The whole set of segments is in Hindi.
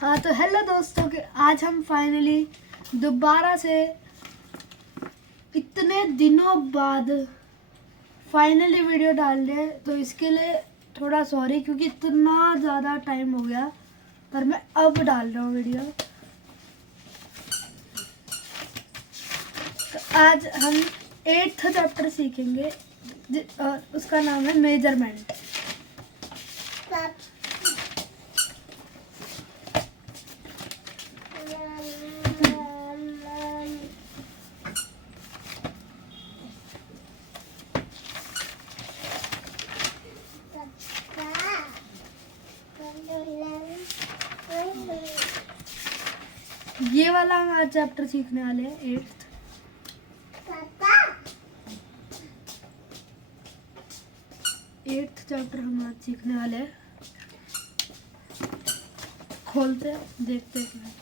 हाँ तो हेलो दोस्तों के आज हम फाइनली दोबारा से इतने दिनों बाद फाइनली वीडियो डाल रहे हैं। तो इसके लिए थोड़ा सॉरी क्योंकि इतना ज़्यादा टाइम हो गया, पर मैं अब डाल रहा हूँ वीडियो। तो आज हम 8th चैप्टर सीखेंगे और उसका नाम है मेजरमेंट। ये वाला हम आज चैप्टर सीखने वाले हैं 8th। चैप्टर हम आज सीखने वाले हैं। खोलते देखते हैं।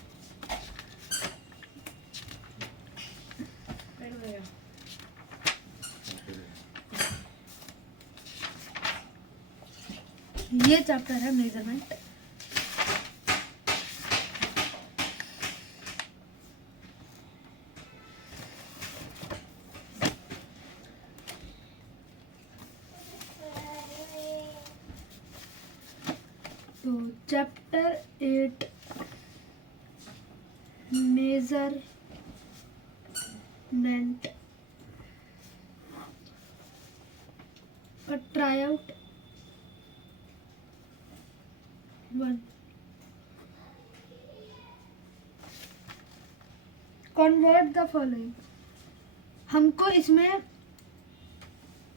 ये चैप्टर है मेजरमेंट। तो चैप्टर 8 मेजरमेंट और try out 1। Convert the following. हमको इसमें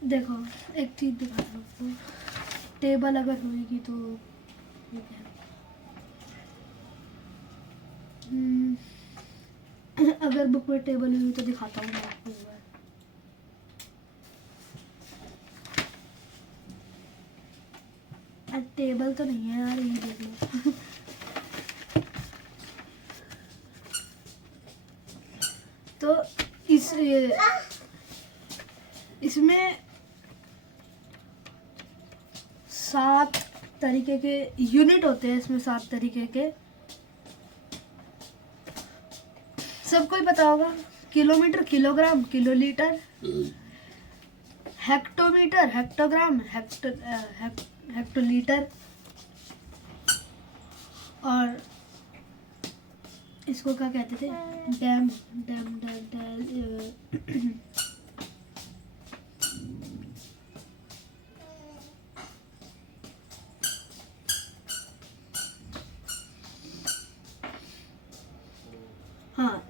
देखो एक चीज दिखाता हूँ आपको। टेबल अगर होगी तो अगर बुक में टेबल हुई तो दिखाता हूँ मैं आपको एक बार। टेबल तो नहीं है यार, ये देख लो। तो इसमें 7 तरीके के यूनिट होते हैं। इसमें 7 तरीके के, सबको ही पता होगा। Kilometre, kilogram, kilolitre, hectometre, hectogram, hectolitre, और इसको क्या कहते थे? डैम। हाँ,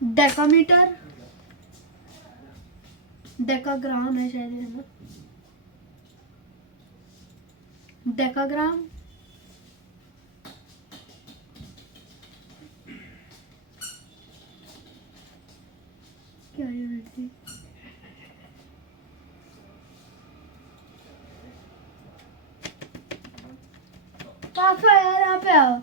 डेकामीटर, डेकाग्राम है शायद, है ना? डेकाग्राम, क्या यूनिट थी? पापा यार यहाँ पे आओ,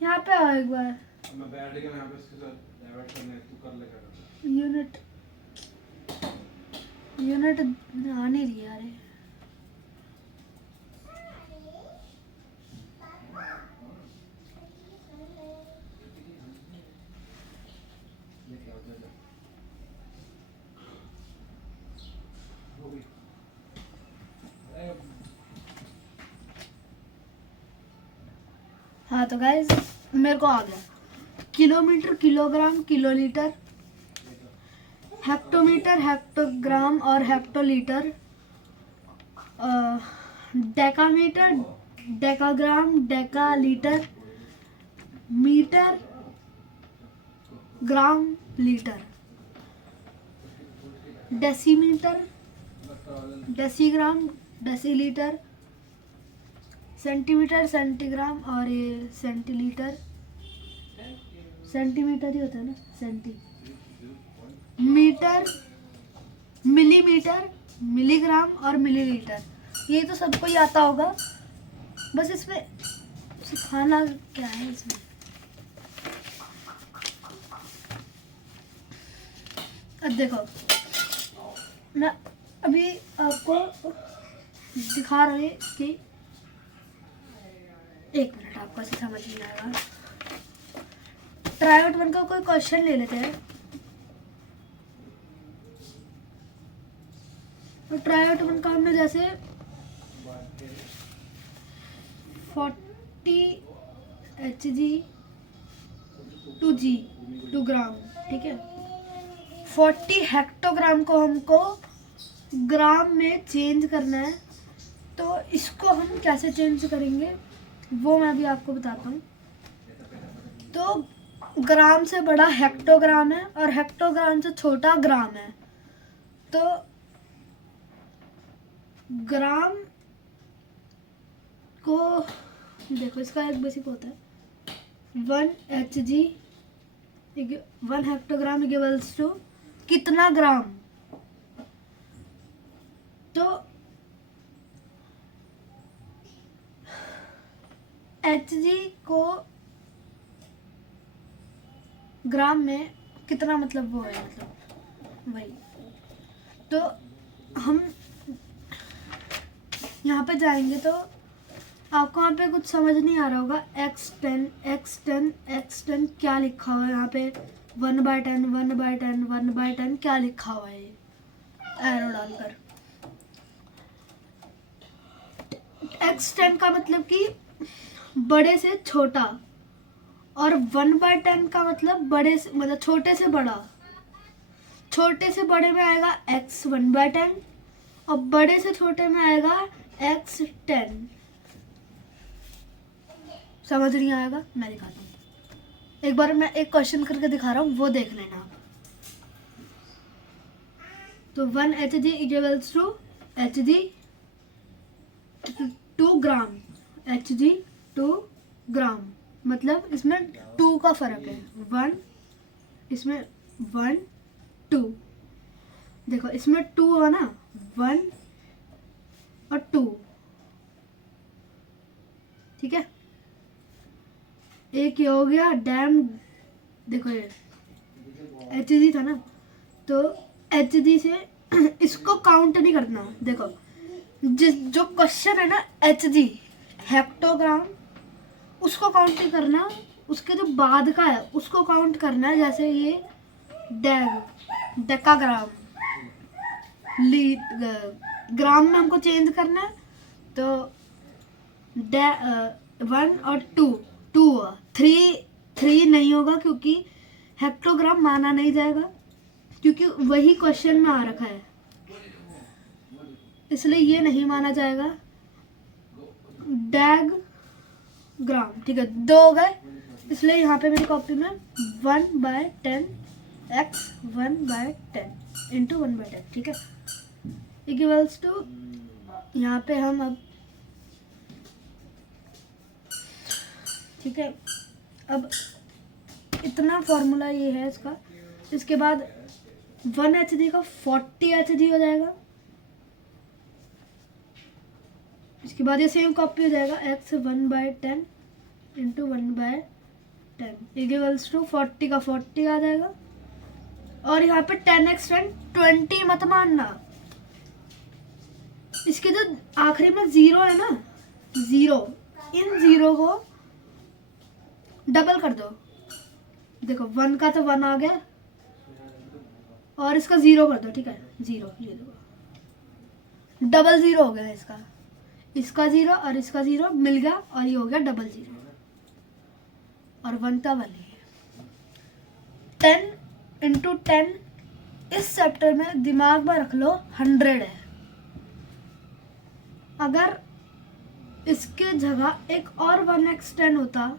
यहाँ पे आओ एक बार। मैं बैठ गया यहाँ पे, इसके साथ डाइवर्ट करना है, तू कर ले क्या करना है। यूनिट आ नहीं रही यार। हाँ तो गाइस मेरे को आ गया। Kilometre, kilogram, kilolitre, hectometre, hectogram और hectolitre, decametre, decagram, decalitre, metre, gram, litre, decimetre, decigram, decilitre, centimetre, centigram और ये सेंटीलीटर। सेंटीमीटर ही होता है ना, सेंटी। मीटर, मिलीमीटर, मिलीग्राम और मिलीलीटर। ये तो सबको ही आता होगा, बस इसमें सिखाना क्या है इसमें। अब देखो मैं अभी आपको दिखा रहे कि एक मिनट आपको ऐसे समझ नहीं आएगा। ट्राई आउट 1 का कोई क्वेश्चन ले लेते हैं। तो ट्राई आउट 1 का हमने जैसे 40 Hg टू जी टू ग्राम, ठीक है। 40 हेक्टोग्राम को हमको ग्राम में चेंज करना है। तो इसको हम कैसे चेंज करेंगे वो मैं भी आपको बताता हूँ। तो ग्राम से बड़ा हेक्टोग्राम है और हेक्टोग्राम से छोटा ग्राम है। तो ग्राम को देखो, इसका एक बेसिक होता है 1 Hg 1 हेक्टोग्राम इक्वल्स टू कितना ग्राम। तो Hg को ग्राम में कितना मतलब वो है, मतलब वही। तो हम यहाँ पे जाएंगे तो आपको यहाँ पे कुछ समझ नहीं आ रहा होगा। x10 क्या लिखा हुआ है यहाँ पे, 1/10 1/10 1/10 क्या लिखा हुआ है एरो डालकर। x10 का मतलब कि बड़े से छोटा, और 1/10 का मतलब बड़े से मतलब छोटे से बड़ा। छोटे से बड़े में आएगा x 1/10 और बड़े से छोटे में आएगा x10। समझ नहीं आएगा, मैं दिखाता हूँ। एक बार मैं एक क्वेश्चन करके दिखा रहा हूँ, वो देख लेना आप। तो 1 Hg equals to Hg 2 gram, Hg 2 gram, मतलब इसमें 2 का फर्क है। 1 इसमें 1 2, देखो इसमें 2 है ना, 1 और 2, ठीक है। एक ये हो गया डैम, देखो ये Hg था ना, तो Hg से इसको काउंट नहीं करना। देखो जो क्वेश्चन है ना Hg हेक्टोग्राम, उसको काउंट नहीं करना, उसके जो बाद का है उसको काउंट करना है। जैसे ये डेकाग्राम, ग्राम में हमको चेंज करना है। तो 1 और 2 3 नहीं होगा क्योंकि हेक्टोग्राम माना नहीं जाएगा, क्योंकि वही क्वेश्चन में आ रखा है, इसलिए ये नहीं माना जाएगा। डैग ग्राम, ठीक है, 2 हो गए, इसलिए यहाँ पे मेरी कॉपी में 1/10 x 1/10 इंटू 1/10, ठीक है, इक्वल्स टू, यहाँ पे हम अब, ठीक है, अब इतना फॉर्मूला ये है इसका। इसके बाद 1 Hg का 40 Hg हो जाएगा। इसके बाद ये सेम कॉपी हो जाएगा, x 1/10 इंटू 1/10 इक्वल्स टू 40 का 40 आ जाएगा। और यहाँ पे 10x 20 मत मानना, इसके जो आखिरी में 0 है ना, 0, इन 0 को डबल कर दो। देखो 1 का तो 1 आ गया और इसका 0 कर दो, ठीक है, 0, ये देखो डबल 0 हो गया इसका 0 और इसका 0 मिल गया और ये हो गया डबल 0 और 1 का 1 ही है। 10 इंटू 10 इस चैप्टर में दिमाग में रख लो 100 है। अगर इसके जगह एक और 1x10 होता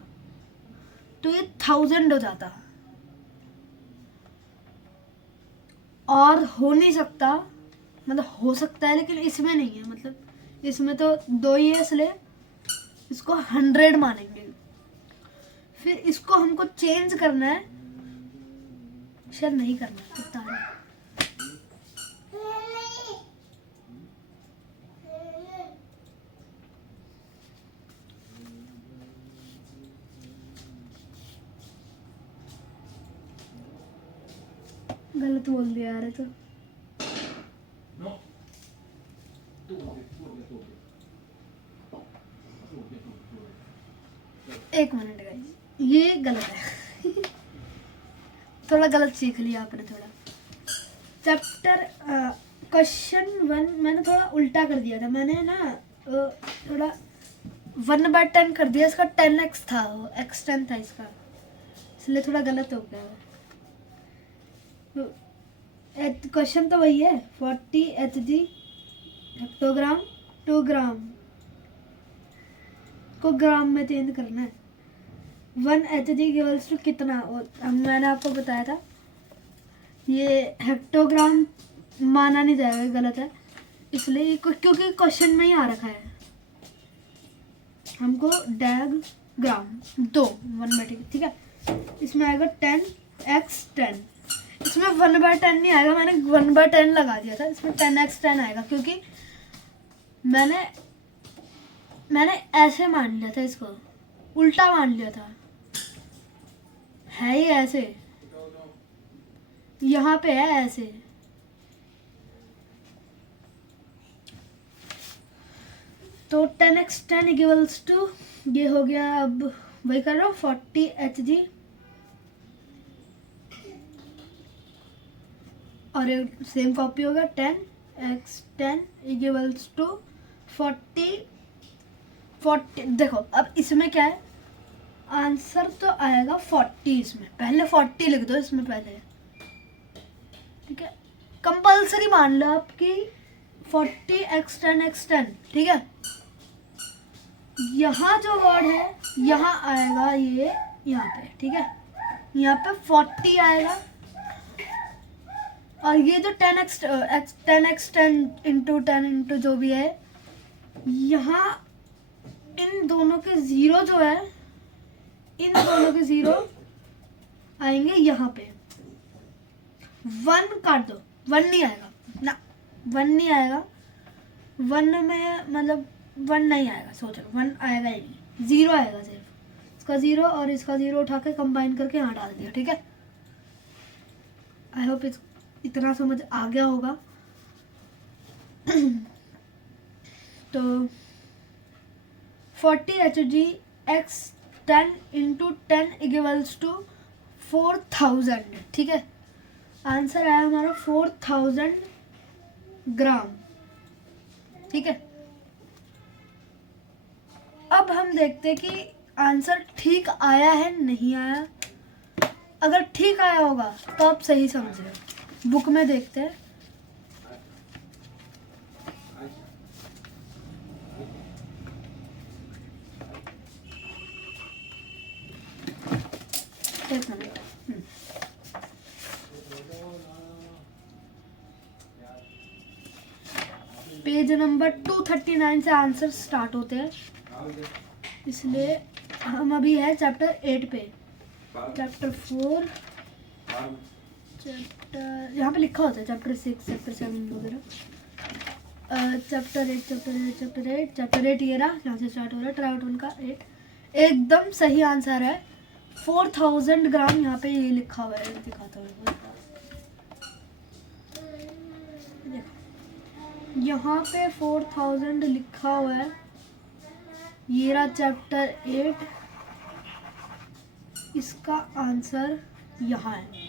तो ये 1000 हो जाता, और हो नहीं सकता, मतलब हो सकता है लेकिन इसमें नहीं है, मतलब इसमें तो 2 ही है, इसलिए इसको 100 मानेंगे। फिर इसको हमको चेंज करना है, शायद नहीं करना है, पता नहीं। गलत बोल दिया यार, तो No. Tu, एक मिनट गाइस, ये गलत है। थोड़ा गलत सीख लिया आपने थोड़ा। चैप्टर क्वेश्चन 1 मैंने थोड़ा उल्टा कर दिया था, मैंने ना थोड़ा 1/10 कर दिया, इसका 10x था, वो x 10 था इसका, इसलिए थोड़ा गलत हो गया। क्वेश्चन तो वही है, 40 Hg हेक्टोग्राम 2 ग्राम को ग्राम में चेंज करना है। 1 Hg इक्वल्स टू कितना, और मैंने आपको बताया था ये हेक्टोग्राम माना नहीं जाएगा, गलत है, इसलिए क्योंकि क्वेश्चन में ही आ रखा है। हमको डैग ग्राम 2 1/10, ठीक है, इसमें आएगा 10x 10, इसमें 1/10 नहीं आएगा, मैंने 1/10 लगा दिया था, इसमें 10x 10 आएगा, क्योंकि मैंने ऐसे मान लिया था, इसको उल्टा मान लिया था, है ही ऐसे, यहाँ पे है ऐसे। तो 10x 10 इक्वल्स टू ये हो गया, अब वही कर रहा हूँ 40 Hg और सेम कॉपी होगा 10x 10 इक्वल्स टू 40। देखो अब इसमें क्या है, आंसर तो आएगा 40, इसमें पहले 40 लिख दो इसमें पहले, ठीक है, कंपल्सरी मान लो आपकी 40x 10x 10, ठीक है। यहाँ जो वर्ड है यहाँ आएगा ये यहाँ पे, ठीक है, यहाँ पे 40 आएगा, और ये जो 10x 10 इंटू 10 इंटू जो भी है, यहाँ इन दोनों के जीरो जो है, इन दोनों के जीरो आएंगे यहाँ पे, 1 काट दो, 1 नहीं आएगा ना, 1 नहीं आएगा, 1 में मतलब 1 नहीं आएगा, सोच लो 1 आएगा ही नहीं, 0 आएगा सिर्फ, इसका 0 और इसका 0 उठा के कंबाइन करके यहाँ डाल दिया, ठीक है। आई होप इतना समझ आ गया होगा। तो 40 Hg x 10 into 10 equals to 4000, ठीक है, आंसर आया हमारा 4000 ग्राम, ठीक है। अब हम देखते हैं कि आंसर ठीक आया है नहीं आया, अगर ठीक आया होगा तो आप सही समझे, बुक में देखते हैं। एक मिनट, पेज नंबर 239 से आंसर स्टार्ट होते हैं, इसलिए हम अभी है चैप्टर 8 पे, चैप्टर 4 चैप्टर यहाँ पे लिखा होता है चैप्टर 6 चैप्टर 7 वगैरह, चैप्टर 8 ये रहा, यहाँ से स्टार्ट हो रहा है, ट्राउट 1 का 8, एकदम सही आंसर है 4000 ग्राम, यहाँ पे ये लिखा हुआ है, दिखाता हूँ, यहाँ पे 4000 लिखा हुआ है, ये रहा चैप्टर 8, इसका आंसर यहाँ है,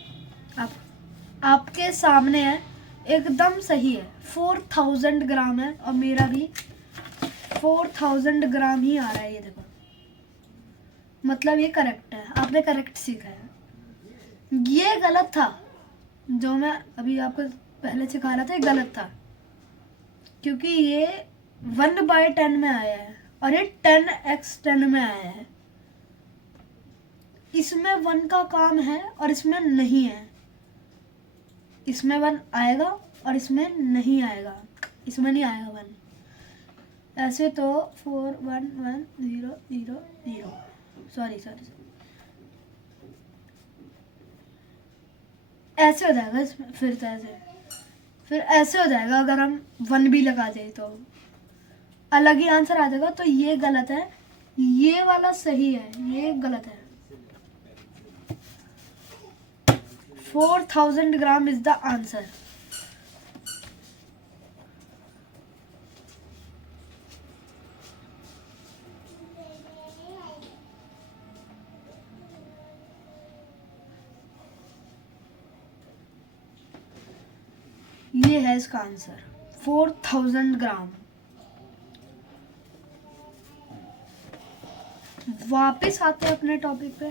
आपके सामने है, एकदम सही है, 4000 ग्राम है, और मेरा भी 4000 ग्राम ही आ रहा है, ये देखो, मतलब ये करेक्ट है, आपने करेक्ट सीखा है। ये गलत था जो मैं अभी आपको पहले सिखा रहा था, ये गलत था, क्योंकि ये 1/10 में आया है और ये 10x 10 में आया है, इसमें 1 का काम है और इसमें नहीं है, इसमें 1 आएगा और इसमें नहीं आएगा, इसमें नहीं आएगा 1, ऐसे तो 4 1 1 0 0 0, सॉरी ऐसे हो जाएगा इसमें, फिर ऐसे हो जाएगा, अगर हम 1 भी लगा दें तो अलग ही आंसर आ जाएगा, तो ये गलत है, ये वाला सही है, ये गलत है। 4000 ग्राम इज द आंसर। ये है इसका आंसर 4000 ग्राम। वापस आते हैं अपने टॉपिक पे।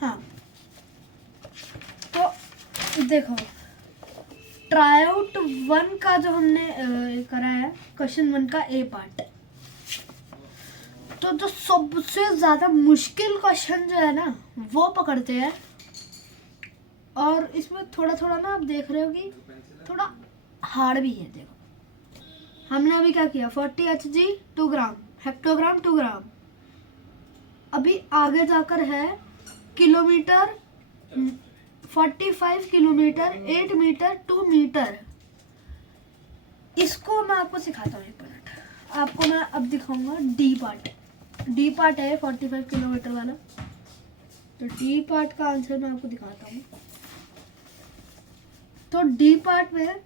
हाँ, तो देखो ट्राई आउट 1 का जो हमने करा है, क्वेश्चन 1 का ए पार्ट, तो जो सबसे ज्यादा मुश्किल क्वेश्चन जो है ना वो पकड़ते हैं। और इसमें थोड़ा थोड़ा ना आप देख रहे हो कि थोड़ा हार्ड भी है। देखो हमने अभी क्या किया, 40 Hg 2 ग्राम, हेक्टोग्राम 2 ग्राम। अभी आगे जाकर है किलोमीटर, 45 किलोमीटर, 8 मीटर, 2 मीटर। इसको मैं आपको सिखाता हूँ, 1 मिनट। आपको मैं अब दिखाऊंगा डी पार्ट। डी पार्ट है 45 किलोमीटर वाला, तो डी पार्ट का आंसर मैं आपको दिखाता हूँ। तो डी पार्ट में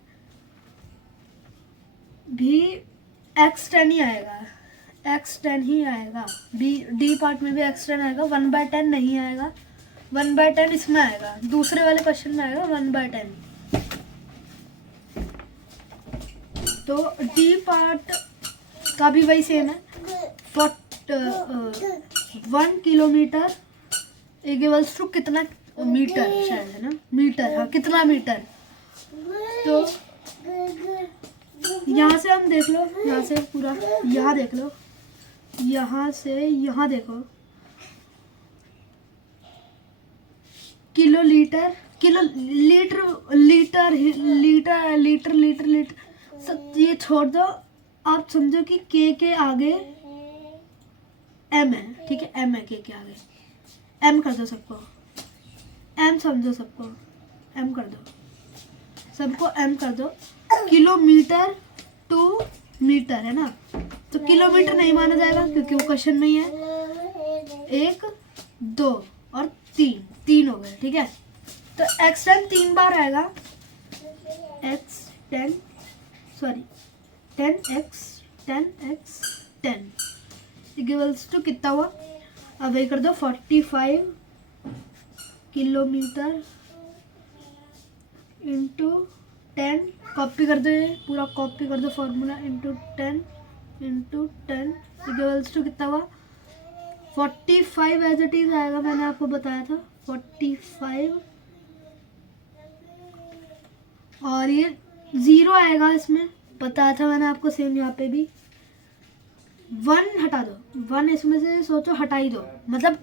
भी x10 ही आएगा, x10 ही आएगा। डी पार्ट में भी x10 आएगा, 1/10 नहीं आएगा। 1/10 इसमें आएगा, दूसरे वाले क्वेश्चन में आएगा 1/10। तो डी पार्ट का भी वही सेम है। 1 किलोमीटर इक्वल्स टू कितना मीटर, शायद है ना, मीटर। हाँ, कितना मीटर। तो यहाँ से हम देख लो, यहाँ से पूरा यहाँ देख लो, यहाँ से यहाँ देखो, kilo litre, kilo litre, litre litre litre litre litre सब ये छोड़ दो। आप समझो कि के आगे एम है, ठीक है, एम है के आगे, एम कर दो सबको, एम समझो सबको, एम कर दो सबको, एम कर दो। किलोमीटर टू मीटर है ना, तो किलोमीटर नहीं माना जाएगा क्योंकि वो क्वेश्चन में ही है। 1 2 और 3 हो गए, ठीक है। तो x10 3 बार आएगा, x10 सॉरी 10 इक्वल्स टू कितना हुआ, अब ये कर दो 45 किलोमीटर इंटू 10, कॉपी कर दो, ये पूरा कॉपी कर दो फॉर्मूला, इंटू 10 इक्वल्स टू कितना हुआ 45 एज इट इज आएगा। मैंने आपको बताया था 45, और ये 0 आएगा, इसमें बताया था मैंने आपको, सेम यहाँ पे भी 1 हटा दो, 1 इसमें से सोचो हटा ही दो, मतलब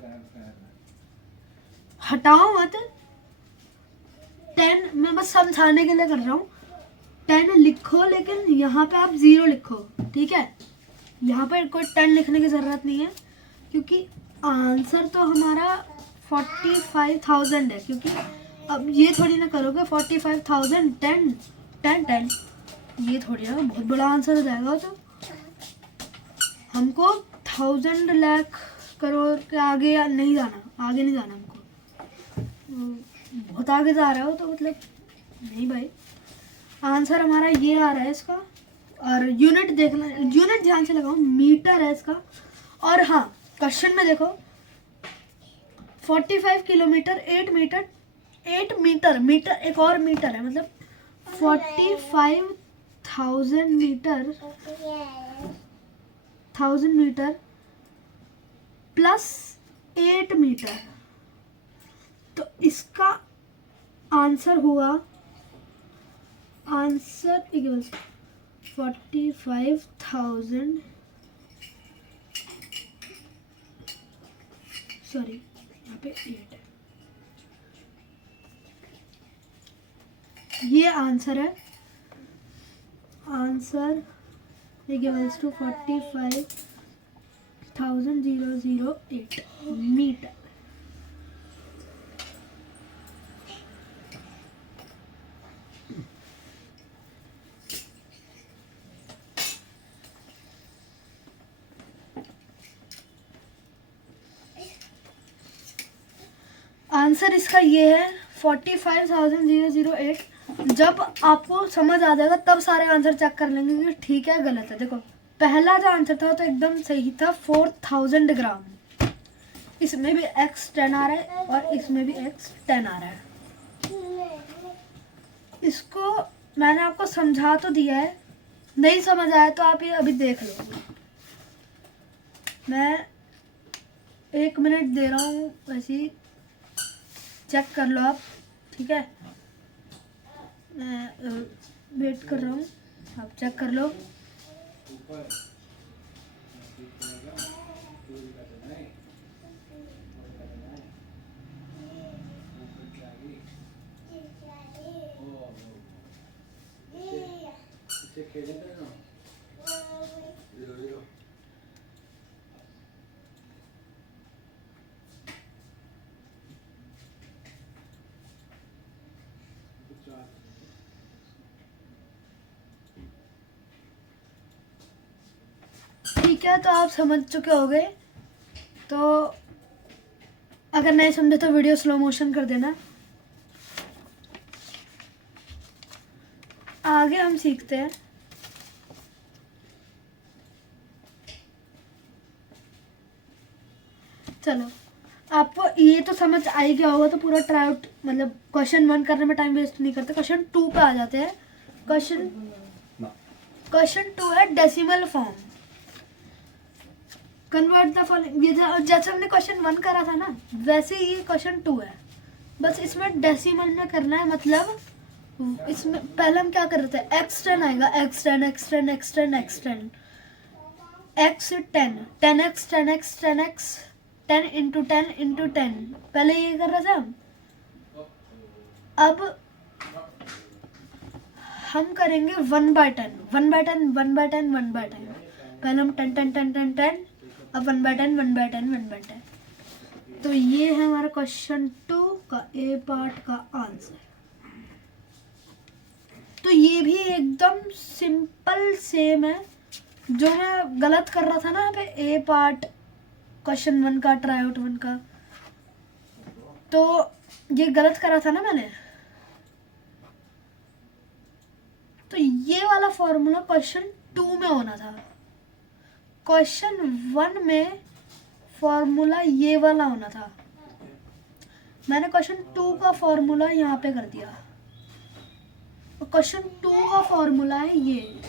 हटाओ मत। 10 मैं बस समझाने के लिए कर रहा हूँ। 10 लिखो, लेकिन यहाँ पे आप 0 लिखो, ठीक है। यहाँ पे कोई 10 लिखने की ज़रूरत नहीं है क्योंकि आंसर तो हमारा 45,000 है। क्योंकि अब ये थोड़ी ना करोगे 45,000 10 ये थोड़ी ना बहुत बड़ा आंसर हो जाएगा। तो हमको 1000 लाख करोड़ के आगे नहीं जाना, आगे नहीं जाना हमको। बहुत आगे जा रहे हो तो मतलब नहीं भाई। आंसर हमारा ये आ रहा है इसका, और यूनिट देखना, यूनिट ध्यान से लगाओ, मीटर है इसका। और हाँ, क्वेश्चन में देखो 45 किलोमीटर 8 मीटर, 8 मीटर, मीटर एक और मीटर है, मतलब 45,000 मीटर, 1000 मीटर प्लस 8 मीटर। तो इसका आंसर हुआ, आंसर इक्वल्स 45,000, सॉरी यहाँ पे 8 है, ये आंसर है। Answer equals to 45,008 metre. Answer इसका ये है 45,008, जब आपको समझ आ जाएगा तब सारे आंसर चेक कर लेंगे कि ठीक है गलत है। देखो पहला जो आंसर था तो एकदम सही था, 4000 ग्राम। इसमें भी x10 आ रहा है और इसमें भी x10 आ रहा है। इसको मैंने आपको समझा तो दिया है, नहीं समझ आया तो आप ये अभी देख लो। मैं 1 मिनट दे रहा हूँ, वैसे ही चेक कर लो आप, ठीक है। मैं वेट कर रहा हूँ, आप चेक कर लो। ऊपर दिखेगा दूर का तो नहीं ऊपर का नहीं ऊपर चाहिए ओ इसे खेले थे ना लो ठीक है, तो आप समझ चुके होंगे। तो अगर नहीं समझे तो वीडियो स्लो मोशन कर देना। आगे हम सीखते हैं। चलो, आपको ये तो समझ आ ही गया होगा, तो पूरा ट्राई आउट मतलब क्वेश्चन 1 करने में टाइम वेस्ट नहीं करते, क्वेश्चन 2 पे आ जाते हैं। क्वेश्चन 2 है decimal form. Convert the following. ये जैसे हमने क्वेश्चन 1 करा था ना, वैसे ही क्वेश्चन 2 है, बस इसमें डेसिमल में करना है। मतलब इसमें पहले हम क्या कर रहे थे, x10 आएगा, x10 x10 x10 x10 x10 10x 10x 10x 10 into 10 into 10, पहले ये कर रहे थे हम। अब हम करेंगे 1/10 1/10 1/10 1/10। पहले हम 10 10 10 10 10, अब 1/10 1/10 1/10। तो ये है हमारा क्वेश्चन 2 का ए पार्ट का आंसर। तो ये भी एकदम सिंपल सेम है। जो मैं गलत कर रहा था ना यहाँ पे, ए पार्ट क्वेश्चन 1 का, ट्राई आउट 1 का, तो ये गलत करा था ना मैंने। तो ये वाला फॉर्मूला क्वेश्चन 2 में होना था। क्वेश्चन 1 में फॉर्मूला ये वाला होना था। मैंने क्वेश्चन 2 का फॉर्मूला यहाँ पे कर दिया। क्वेश्चन 2 का फॉर्मूला है ये,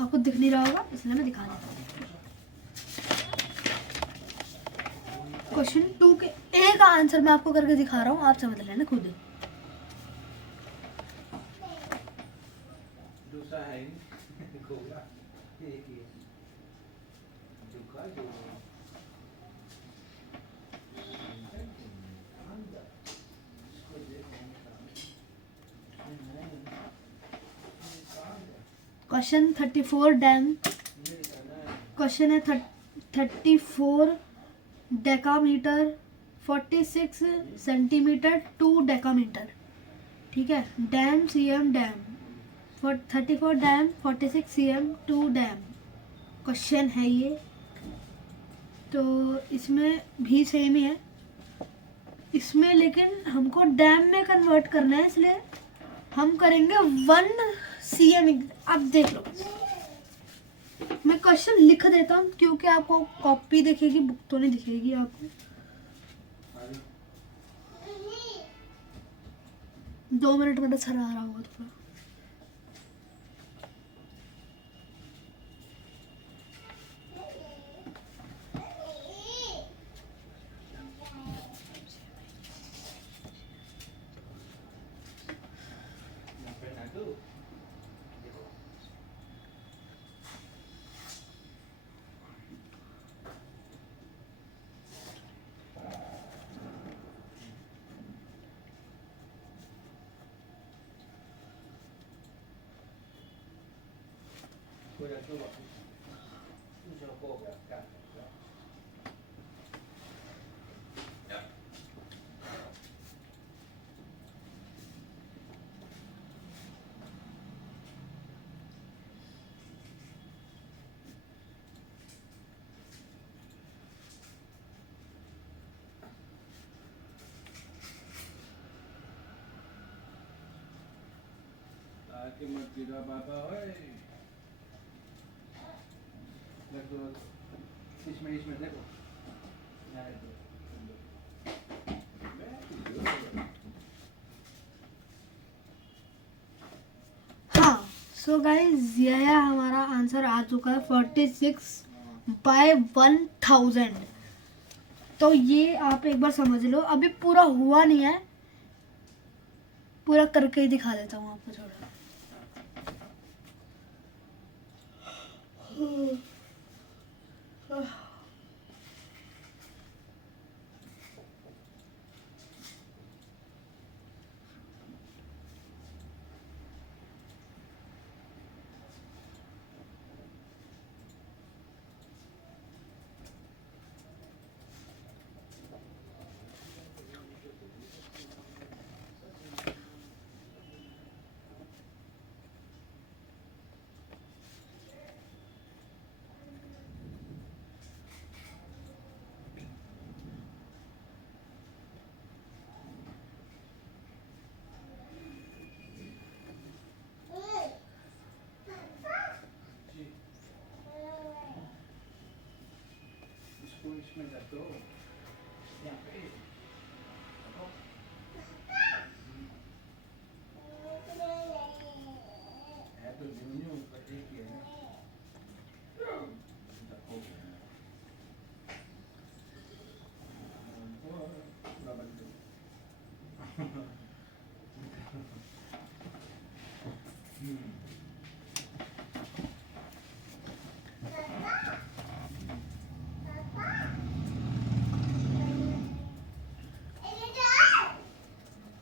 आपको दिख नहीं रहा होगा इसलिए मैं दिखा देता हूँ। क्वेश्चन 2 के ए का आंसर मैं आपको करके दिखा रहा हूँ, आप समझ लेना खुद। दूसरा है गोला एक ही दुका जो क्वेश्चन 34 डैम। क्वेश्चन है 34 डेकामीटर 46 सेंटीमीटर 2 डेकामीटर, ठीक है। Dam CM dam 34 dam 46 CM 2 dam question है ये। तो इसमें भी सेम ही है, इसमें लेकिन हमको डैम में कन्वर्ट करना है, इसलिए हम करेंगे 1 सीएम। आप देख लो, मैं क्वेश्चन लिख देता हूँ क्योंकि आपको कॉपी दिखेगी, बुक तो नहीं दिखेगी आपको। 2 मिनट में सर आ रहा होगा थोड़ा। आके मत गिरा बाबा ओए। देखो इसमें देखो। यहाँ देखो। हाँ, सो गाइस यह हमारा आंसर आ चुका है 46/1000। तो ये आप एक बार समझ लो, अभी पूरा हुआ नहीं है, पूरा करके ही दिखा देता हूँ आपको थोड़ा। इसको इसमें रख दो। यहाँ पे रखो। है तो न्यू पर एक ही है ना। रखो। पूरा बंद करो।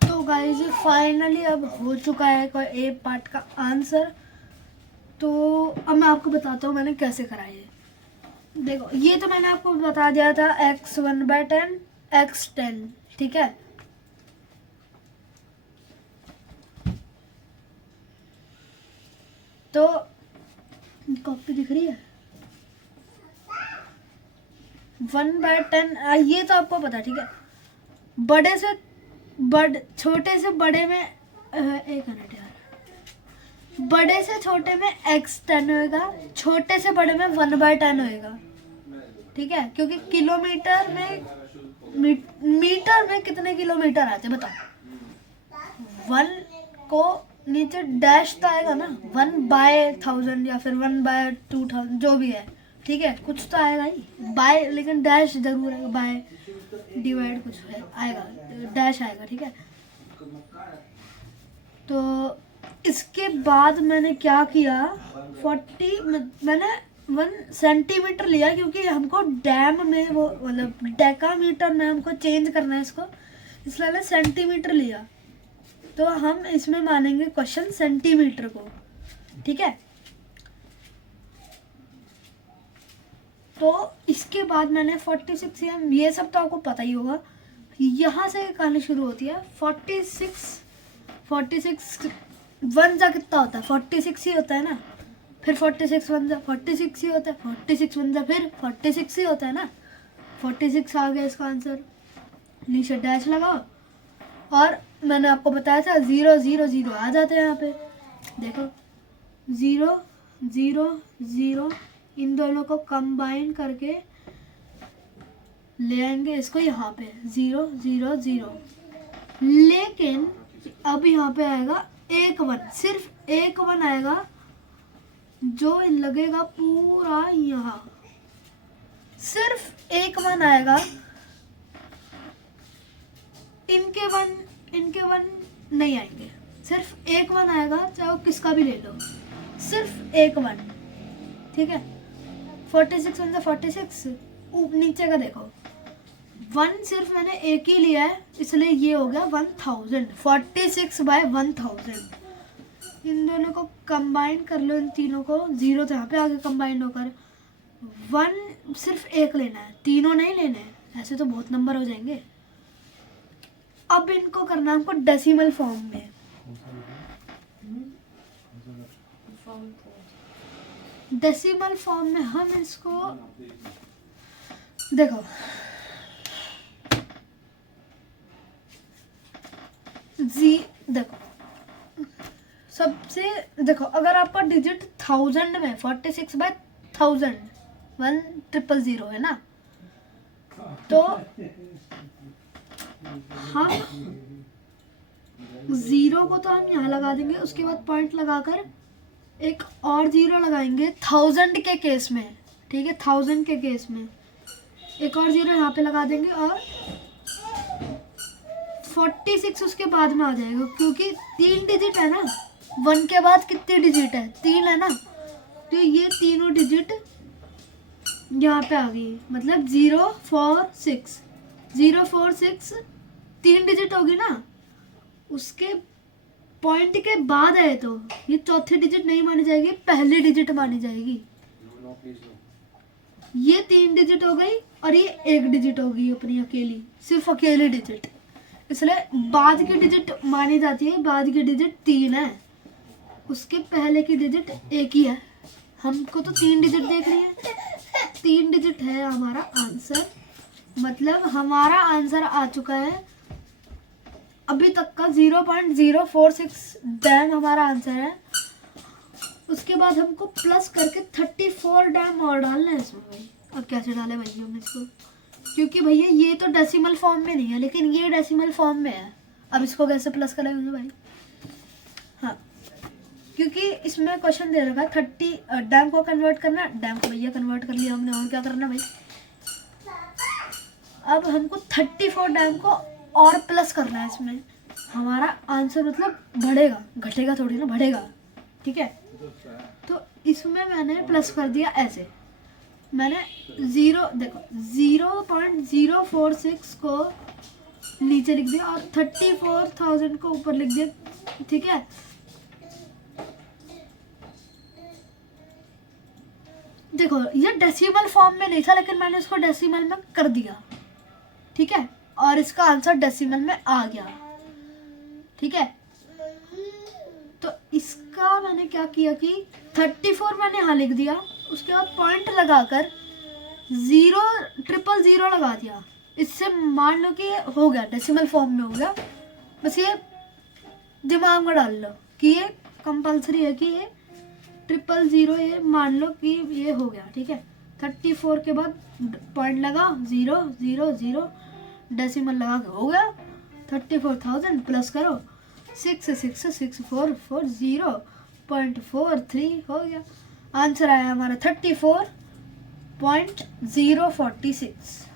तो गाइस फाइनली अब हो चुका है कोई ए पार्ट का आंसर। तो अब मैं आपको बताता हूँ मैंने कैसे करा ये। देखो, ये तो मैंने आपको बता दिया था x1/10 x10, ठीक है। तो कॉपी दिख रही है 1/10, ये तो आपको पता है, ठीक है। बड़े से छोटे से बड़े में एक मिनट यार, बड़े से छोटे में x10 होएगा, छोटे से बड़े में 1/10 होएगा, ठीक है। क्योंकि किलोमीटर में मीटर में कितने किलोमीटर आते हैं बताओ। 1 को नीचे डैश तो आएगा ना, 1/1000 या फिर 1/2000 जो भी है, ठीक है। कुछ तो आएगा ही बाय, लेकिन डैश जरूर आएगा, बाय डिवाइड कुछ है आएगा, डैश आएगा, ठीक है। तो इसके बाद मैंने क्या किया, 40 मैंने 1 सेंटीमीटर लिया, क्योंकि हमको डैम में वो मतलब डेकामीटर में हमको चेंज करना है इसको, इसलिए मैंने सेंटीमीटर लिया। तो हम इसमें मानेंगे क्वेश्चन सेंटीमीटर को, ठीक है। तो इसके बाद मैंने 46 cm, ये सब तो आपको पता ही होगा, यहाँ से कहानी शुरू होती है 46 1 जा कितना होता है, 46 ही होता है ना। फिर 46 1 जा 46 ही होता है, 46 1 जा फिर 46 ही होता है ना। 46 आ गया इसका आंसर, नीचे डैश लगाओ, और मैंने आपको बताया था 0 0 0 आ जाते हैं यहाँ पे। देखो 0 0 0, इन दोनों को कंबाइन करके ले आएंगे इसको यहाँ पे 0 0 0। लेकिन अब यहाँ पे आएगा एक 1, सिर्फ एक 1 आएगा जो लगेगा पूरा यहाँ, सिर्फ एक 1 आएगा। इनके 1 नहीं आएंगे, सिर्फ एक 1 आएगा, चाहे वो किसका भी ले लो, सिर्फ एक 1, ठीक है। 46 1 46, नीचे का देखो 1 सिर्फ मैंने एक ही लिया है, इसलिए ये हो गया 1000, 46/1000। इन दोनों को कंबाइन कर लो, इन तीनों को, 0 तो यहाँ पे आगे कंबाइन होकर 1 सिर्फ एक लेना है, तीनों नहीं लेने हैं, ऐसे तो बहुत नंबर हो जाएंगे। अब इनको करना है हमको डेसिमल फॉर्म में। डेसिमल फॉर्म में हम इसको देखो, देखो सबसे देखो, अगर आपका डिजिट 1000 में 46/1000 1000 है ना, तो हम 0 को तो हम यहाँ लगा देंगे, उसके बाद पॉइंट लगाकर एक और 0 लगाएंगे 1000 के केस में, ठीक है, 1000 के केस में एक और 0 यहाँ पे लगा देंगे, और 46 उसके बाद में आ जाएगा, क्योंकि 3 डिजिट है ना, 1 के बाद कितने डिजिट है, 3 है ना, तो ये तीनों डिजिट यहाँ पे आ गई, मतलब 046 046 3 डिजिट होगी ना, उसके पॉइंट के बाद है, तो ये चौथी डिजिट नहीं मानी जाएगी, पहली डिजिट मानी जाएगी। No please no. ये 3 डिजिट हो गई और ये 1 डिजिट हो गई अपनी अकेली, सिर्फ अकेली डिजिट, इसलिए बाद की डिजिट मानी जाती है, बाद की डिजिट 3 है, उसके पहले की डिजिट 1 ही है, हमको तो 3 डिजिट देख रही है, 3 डिजिट है हमारा आंसर, मतलब हमारा आंसर आ चुका है अभी तक का 0.046 डैम हमारा आंसर है। उसके बाद हमको प्लस करके 34 डैम और डालना है इसमें भाई। अब कैसे डाले भैया हम इसको, क्योंकि भैया ये तो डेसिमल फॉर्म में नहीं है, लेकिन ये डेसिमल फॉर्म में है, अब इसको कैसे प्लस करेंगे भाई। हाँ, क्योंकि इसमें क्वेश्चन दे रखा है 30 डैम को कन्वर्ट करना, डैम को भैया कन्वर्ट कर लिया हमने, और क्या करना भाई। अब हमको 34 डैम को और प्लस करना है इसमें, हमारा आंसर मतलब बढ़ेगा, घटेगा थोड़ी ना, बढ़ेगा, ठीक है। तो इसमें मैंने प्लस कर दिया ऐसे, मैंने 0.046 को नीचे लिख दिया और 34,000 को ऊपर लिख दिया, ठीक है। देखो ये डेसिमल फॉर्म में नहीं था, लेकिन मैंने इसको डेसिमल में कर दिया, ठीक है, और इसका आंसर डेसिमल में आ गया, ठीक है। तो इसका मैंने क्या किया कि 34 मैंने यहाँ लिख दिया, उसके बाद पॉइंट लगाकर 000 लगा दिया, इससे मान लो कि हो गया, डेसिमल फॉर्म में हो गया। बस ये दिमाग में डाल लो कि ये कंपलसरी है कि ये 000, ये मान लो कि ये हो गया, ठीक है। 34 के बाद पॉइंट लगा 000 डेसिमल लगा के हो गया 34,000, प्लस करो 66440.43 हो गया, आंसर आया हमारा 34.046।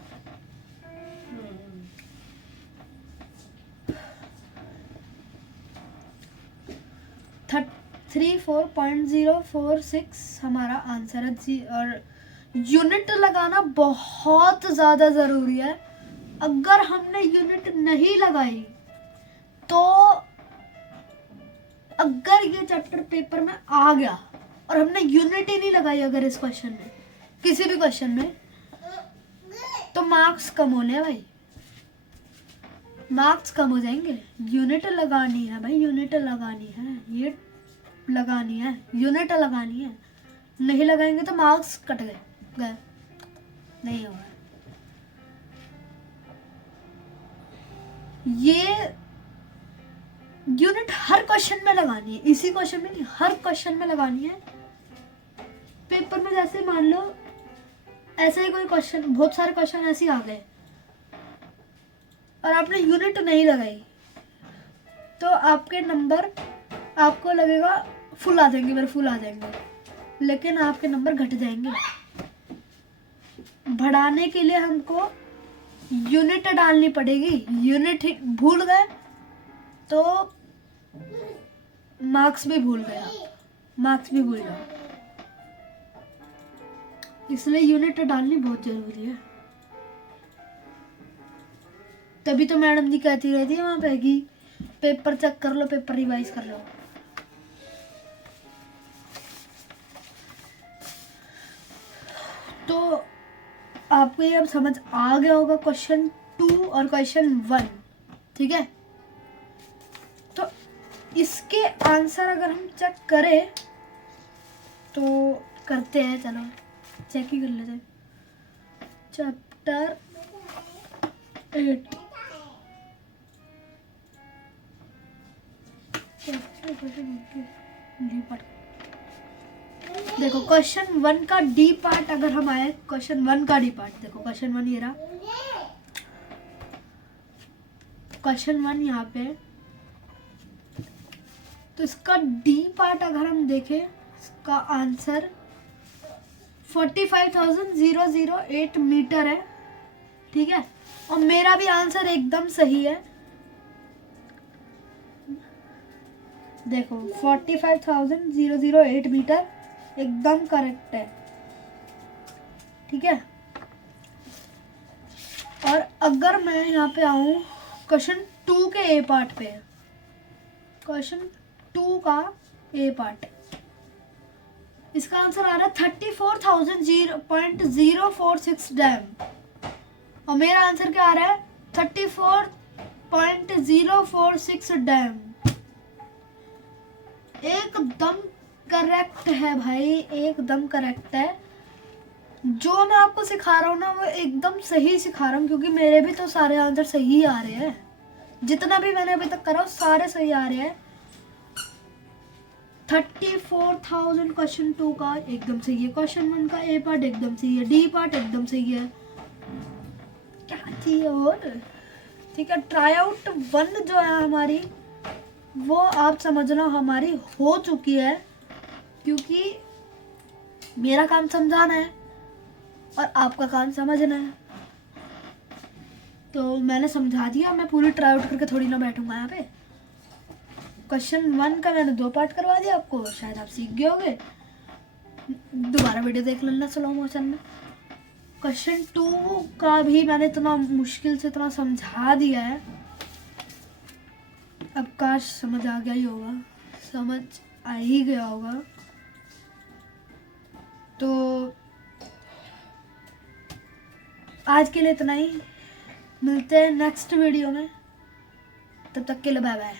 34.046 हमारा आंसर है जी। और यूनिट लगाना बहुत ज़्यादा ज़रूरी है, अगर हमने यूनिट नहीं लगाई तो अगर ये चैप्टर पेपर में आ गया और हमने यूनिट ही नहीं लगाई अगर इस क्वेश्चन में, किसी भी क्वेश्चन में, तो मार्क्स कम होने भाई, मार्क्स कम हो जाएंगे। यूनिट लगानी है भाई, यूनिट लगानी है, ये लगानी है, यूनिट लगानी है, नहीं लगाएंगे तो मार्क्स कट गए, नहीं होगा। ये यूनिट हर क्वेश्चन में लगानी है, इसी क्वेश्चन में नहीं, हर क्वेश्चन में लगानी है। पेपर में जैसे मान लो ऐसा ही कोई क्वेश्चन, बहुत सारे क्वेश्चन ऐसे ही आ गए और आपने यूनिट नहीं लगाई, तो आपके नंबर, आपको लगेगा फुल आ जाएंगे, मेरे फुल आ जाएंगे, लेकिन आपके नंबर घट जाएंगे। बढ़ाने के लिए हमको यूनिट डालनी पड़ेगी, यूनिट भूल गए तो मार्क्स भी भूल गए, आप मार्क्स भी भूल गए, इसलिए यूनिट डालनी बहुत जरूरी है। तभी तो मैडम जी कहती रहती है वहां पे कि पेपर चेक कर लो, पेपर रिवाइज कर लो। तो आपको ये अब समझ आ गया होगा क्वेश्चन 2 और क्वेश्चन 1, ठीक है। तो इसके आंसर अगर हम चेक करें तो करते हैं, चलो चेक ही कर लेते हैं। Chapter 8, chapter question D part. देखो क्वेश्चन 1 का डी पार्ट अगर हम आए, क्वेश्चन 1 का डी पार्ट देखो, क्वेश्चन 1 ये रहा, क्वेश्चन 1 यहाँ पे। तो इसका डी पार्ट अगर हम देखें, इसका आंसर 45,008 मीटर है, ठीक है। और मेरा भी आंसर एकदम सही है। देखो 45,008 मीटर एकदम करेक्ट है, ठीक है। और अगर मैं यहाँ पे आऊँ क्वेश्चन 2 के ए पार्ट पे, क्वेश्चन 2 का ए पार्ट, इसका आंसर आ रहा है 34,000.046 डैम, और मेरा आंसर क्या आ रहा है 34.046 डैम। एकदम करेक्ट है भाई, एकदम करेक्ट है। जो मैं आपको सिखा रहा हूँ ना वो एकदम सही सिखा रहा हूँ, क्योंकि मेरे भी तो सारे आंसर सही आ रहे हैं। जितना भी मैंने अभी तक करा सारे सही आ रहे हैं। 34,000 क्वेश्चन 2 का एकदम सही है, क्वेश्चन 1 का ए पार्ट एकदम सही है, डी पार्ट एकदम सही है। क्या चाहिए और, ठीक है। ट्राई आउट 1 जो है हमारी, वो आप समझना हमारी हो चुकी है, क्योंकि मेरा काम समझाना है और आपका काम समझना है। तो मैंने समझा दिया, मैं पूरी ट्राई आउट करके थोड़ी ना बैठूंगा यहाँ पे। क्वेश्चन 1 का मैंने 2 पार्ट करवा दिया आपको, शायद आप सीख गए होंगे। दोबारा वीडियो देख लेना स्लो मोशन में। क्वेश्चन 2 का भी मैंने इतना मुश्किल से इतना समझा दिया है, अब काश समझ आ गया ही होगा, समझ आ ही गया होगा। तो आज के लिए इतना ही, मिलते हैं नेक्स्ट वीडियो में, तब तक के लिए बाय बाय।